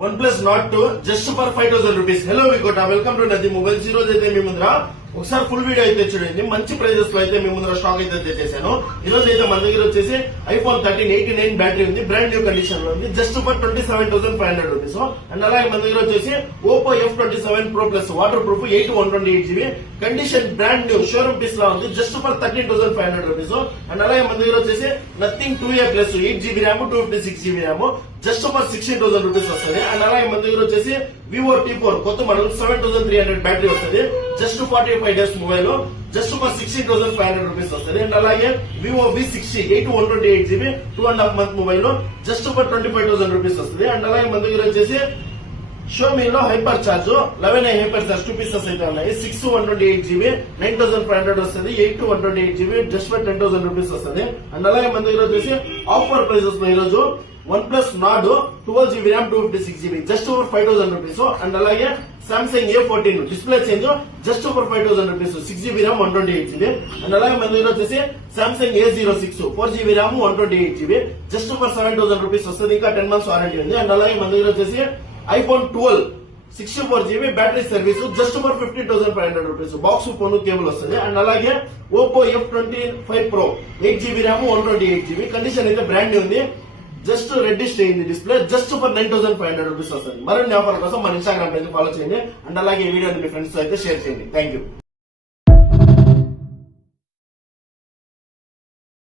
OnePlus Nord 2 just for 5,000 rupees. Hello Vikota, welcome to Nadi Mobiles. ఈ రోజు అయితే మీ ముందర ఒకసారి ఫుల్ వీడియో అయితే చూడండి. మంచి ప్రైజెస్ లో అయితే మీ ముందర స్టాక్ అయితే తెచ్చేసాను. ఈ రోజు అయితే మన దగ్గర వచ్చేసి iPhone 13 89 బ్యాటరీ ఉంది, బ్రాండ్ న్యూ కండిషన్ లో ఉంది, జస్ట్ ఫర్ 27,500 రూపీస్. అండ్ అలాగే మన దగ్గర వచ్చేసి Oppo F27 Pro Plus water proof 8 128GB condition brand new showroom piece లా ఉంది, జస్ట్ ఫర్ 13,500 రూపీస్. అండ్ అలాగే మన దగ్గర వచ్చేసి Nothing 2A plus 8GB RAM 256GB RAM just for 16,000 rupees వస్తుంది. అండ్ అలాగే మన దగ్గర వచ్చేసి Vivo T4 కొత్త మోడల్ 7,300 బ్యాటరీ వస్తుంది, జస్ట్ 45 days mobile just for 16,500 rupees వస్తుంది. అండ్ అలాగే Vivo V60 8 128GB 2.5 month mobile just for 25,000 rupees వస్తుంది. అండ్ అలాగే మన దగ్గర వచ్చేసి షోమీలో hyper charge 11 hyper charge 2 pieces అయితే ఉన్నాయి, 6 128GB 9,500 వస్తుంది, 8 128GB జస్ట్ ఫర్ 10,000 రూపీస్ వస్తుంది. అండ్ అలాగే మన దగ్గర వచ్చేసి ఆఫర్ ప్రైసెస్ లో ఈ రోజు OnePlus Nord 12GB RAM 256GB just for 5,000 rupees. And అలాగే Samsung A14 display change just for 5,000 rupees 6GB RAM 128GB. And అలాగే మన దగ్గర వచ్చేసి Samsung A06 4GB RAM 128GB just for 7,000 rupees వస్తుంది, ఇంకా 10 months వారంటీ ఉంది. అండ్ అలాగే మన దగ్గర వచ్చేసి iPhone 12 64GB battery service just for 15,500 rupees, box phone cable వస్తుంది. అండ్ అలాగే Oppo F25 Pro 8GB RAM 128GB condition అయితే బ్రాండ్ న్యూ ఉంది, జస్ట్ రెడ్డిష్ అయింది డిస్ప్లే జస్ట్ ఫర్ 9,500 రూపీస్ వస్తుంది. మరిన్ని ఆఫర్ కోసం మన ఇన్స్టాగ్రామ్ పేజ్ ఫాలో చేయండి. అండ్ అలాగే ఈ వీడియోని మీ ఫ్రెండ్స్ తో అయితే షేర్ చేయండి. Thank you.